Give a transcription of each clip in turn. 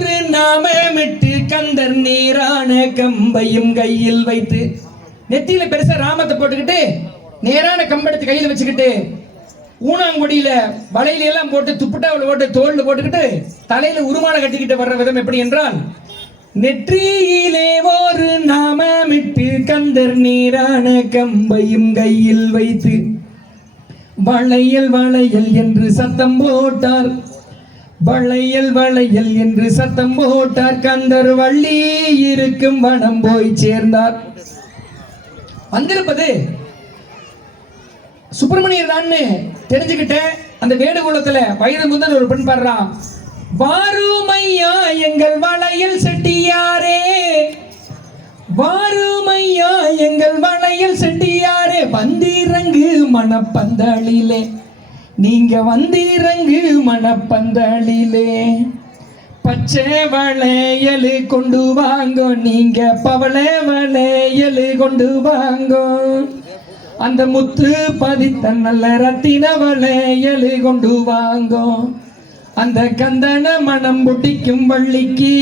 என்று நாமமிட்டு கந்தர் நேரான கம்பையும் கையில் வைத்து நெத்தியில பெருசா ராமத்தை போட்டுக்கிட்டு நேரான கம்பெடுத்து கையில் வச்சுக்கிட்டு ஊனாங்குடியில வலையில எல்லாம் போட்டு துப்புட்டாவில் போட்டு தோல்ல போட்டுக்கிட்டு தலையில உருமான கட்டிக்கிட்டு வர்ற விதம் எப்படி என்றால் நெற்றியிலே ஒரு நாமமிட்டு கந்தர் நீரான கம்பையும் கையில் வைத்து வளையல் வளையல் என்று சத்தம் போட்டார். வளையல் வளையல் என்று சத்தம் போட்டார். கந்தர் வள்ளி இருக்கும் வனம் போய் சேர்ந்தார். வந்திருப்பது சுப்பிரமணியர் தான் தெரிஞ்சுக்கிட்டேன். அந்த வேடுகுலத்துல வயது முதல் ஒரு பெண் பாடுறான். வாருமையா எங்கள் வளையல் செட்டியாரே. வாருமையா எங்கள் வளையல் செட்டியாரே. வந்திறங்கு மணப்பந்தளிலே நீங்க வந்திறங்கு மணப்பந்தளிலே பச்சை வளையலு கொண்டு வாங்கோ நீங்க பவளை வளையலு கொண்டு வாங்கோ. அந்த முத்து பதித்த நல்ல ரத்தின வளையலு கொண்டு வாங்கோ. அந்த கந்தன மனம் புட்டிக்கும் வள்ளிக்கு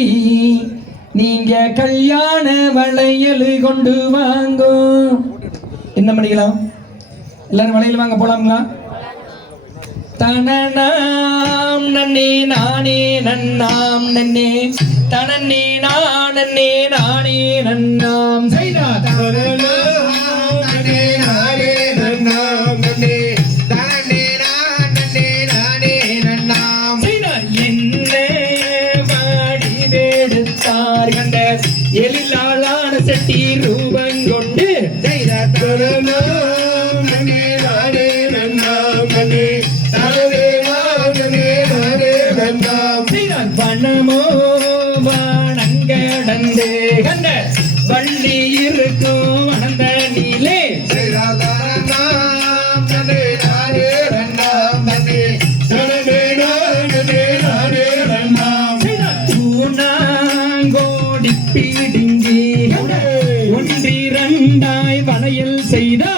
நீங்க கல்யாண வளையலு கொண்டு வாங்கோ. என்ன பண்ணிக்கலாம் எல்லாரும் வளையல் வாங்க போலாங்களா தனநாம் நன்னே நானே நன்னாம் நன்னே. தனன்னே நானே நானே நன்னாம் செய்தார் செய்தார் என்ன வடிவெடுத்தார் கண்ட எழிலாளான செட்டி ரூபம் கொண்டு செய்தார் வள்ளி இருக்கும் வனந்த நீலே. பிடுங்கி ஒன்றிரண்டாய் வளையல் செய்தார்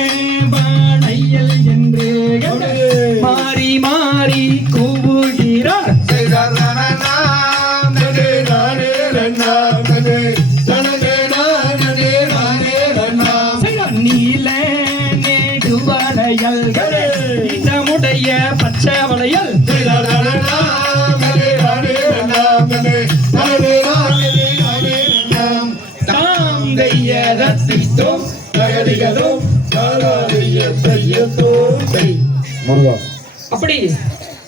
கைய ரத்தித்தோம் முருகா. அப்படி